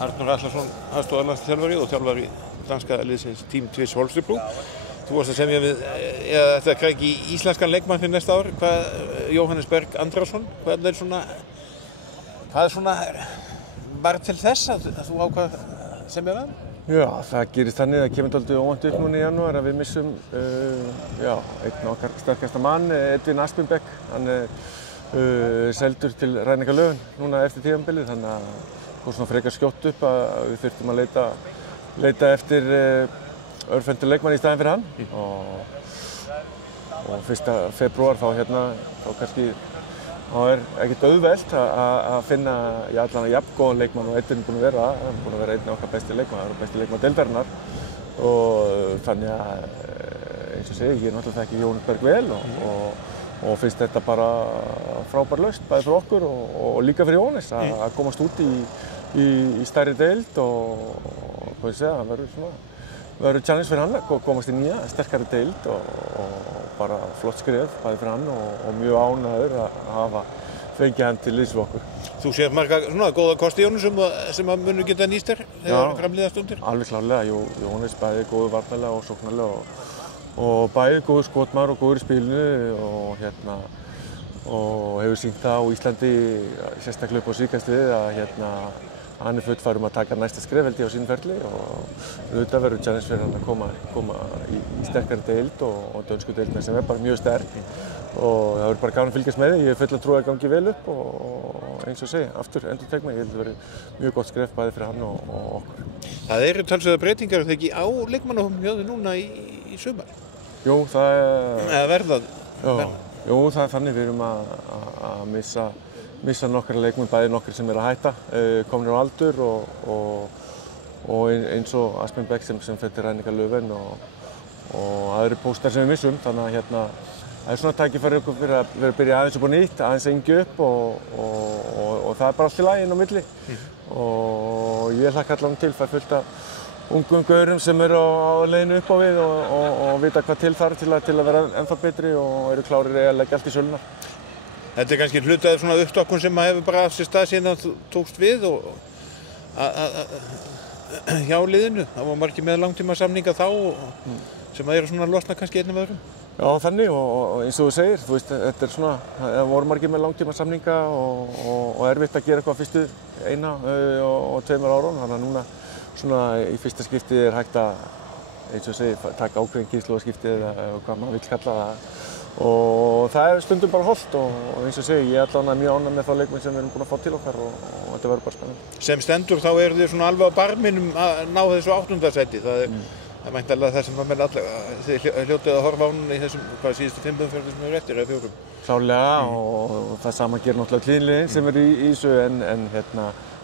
Arnór Atlason, aðstoðarlandsþjálfari og þjálfari danska liðsins Team Tvis Holstebro. Þú varst að semja við þetta kræki íslenskan leikmann fyrir næsta ár. Jóhannes Berg Andrason, hvað er svona bara til þess að þú ákvað semja við hann? Já, það gerist þannig að það kemur dálítið óvænt upp núna í janúar að við missum einn okkar sterkasta mann, Edvin Aspinbeck. Hann seldur til Rhein-Neckar Löwen núna eftir tímabilið, þannig að kom svona frekar skjótt upp að við þurftum að leita eftir örfendur leikmann í staðinn fyrir hann. Og 1. febrúar þá kannski er ekkert auðvelt að finna allan að jafn góðan leikmann og Edvin búinn að vera. Hann er búinn að vera einn af okkar besti leikmann deildarinnar. Og þannig að eins og segi, ég náttúrulega þekki Jóhannes Berg vel og finnst þetta bara frábær lausn, bæði fyrir okkur og líka fyrir Jóhannes að komast út í stærri deild og hvað ég segja, það verður challenge fyrir hann að komast í nýja, sterkari deild og bara flott skref bæði fyrir hann og mjög ánægður að hafa fengið hann til liðs við okkur. Þú séð marga svona góða kosti Jónas sem að munu geta nýst þér þegar framlíða stundir? Alveg klárlega, Jóhannes bæði góður varnarlega og sóknarlega og bæði góður skotmaður og góður í spilinu og hefur sýnt það á Íslandi sérstaklega upp á síðkastið að hann er fullfær að taka næsta skref held ég á sínum ferli og auðvitað verður challenge fyrir hann að koma í sterkari deild og dönsku deildina sem er bara mjög sterk og það verður bara gaman að fylgjast með því. Ég er full að trúa að gangi vel upp og eins og segja, aftur endurtekna, ég held að verður mjög gott skref bæði fyrir hann og okkur. Það eru talsverðar breytingar þegar ekki á leikmannahópnum hjá þér núna í sumar? Jú, það er þannig, við erum að missa nokkra leikmenn, bæði nokkrir sem að hætta, komnir á aldur og eins og Aspinbeck sem fer til Rhein-Neckar Löwen og aðrir póstar sem við missum, þannig að það er svona tækifæri okkur fyrir að vera að byrja aðeins upp á nýtt, aðeins að yngja upp og það er bara allt í lagi inn á milli og ég hlakka allavega til að fullt af ungum gaurum sem eru á leiðinu upp á við og vita hvað til þarf til að vera ennþá betri og eru klárir að leggja allt í söluna. Þetta kannski hlutað svona uppstokkun sem hefur bara átt sér stað síðan þú tókst við og hjá liðinu. Það var margir með langtíma samninga þá sem eru svona að losna kannski einum öðrum. Já, þannig og eins og þú segir, þú veist, þetta er svona, það voru margir með langtíma samninga og erfitt að gera eitthvað fyrstu 1 og 2 árum, þannig að núna svona í fyrsta skiptið er hægt að, eins og segir, taka ákveðin kynslóðaskipti eða hvað maður vill kalla það og það er stundum bara hollt og eins og segir, ég er allavega mjög ánægður með þá leikmenn sem við erum búin að fá til okkar og þetta verður bara spennandi. Sem stendur þá eru þið svona alveg á barminum að ná þessu 8. sæti. Það er væntanlega það sem að menn þið hljótið að horfa á núna í þessum síðustu 5 umferðum sem eru eftir eða 4. Klárlega og það sama gerir náttúrulega Klínliðin sem eru í þessu en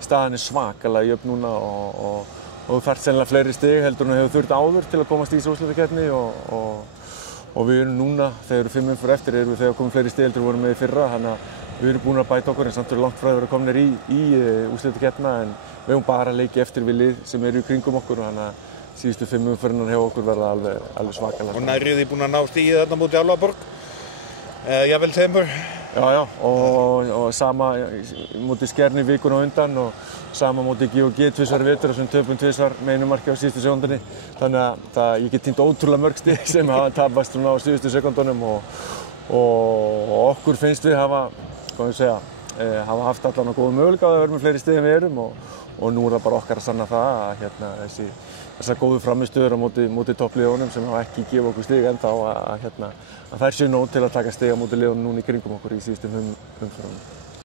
staðan er svakalega jöfn núna og þú þarft sennilega fleiri stig heldur en þú hefur þurft áður til að komast í úrslitakeppni og við erum núna, þegar eru 5 umferðir eftir, erum við þegar komum fleiri stig heldur en við vorum með í fyrra, þannig að við erum búin að bæta okkur en samt eru langt frá að vera komnir í úrslitakeppnina en við höfum bara að leiki eftir við lið sem eru í kringum okkur og þannig að síðustu 5 umferðirnar hjá okkur verða alveg svakalega. Og nærið þið búin að ná stigið þarna móti Álfaborg? Jafnvel þeimur? Já, og sama móti Skjerni vikuna á undan og sama móti GOG 2 vetur og sem töpum 2 með einu marki á síðustu sekúndunni. Þannig að ég get týnt ótrúlega mörg stig sem hafa tapast á síðustu sekúndunum og okkur finnst við hafa haft allan á góðum möguleika að vera með fleiri stig en við erum og nú er það bara okkar að sanna það að þessar góðu frammistöður á móti toppliðunum sem hafa ekki gefið okkur stig ennþá að þær séu nóg til að taka stig á móti liðunum núna í kringum okkur í síðustu 5 umferðunum.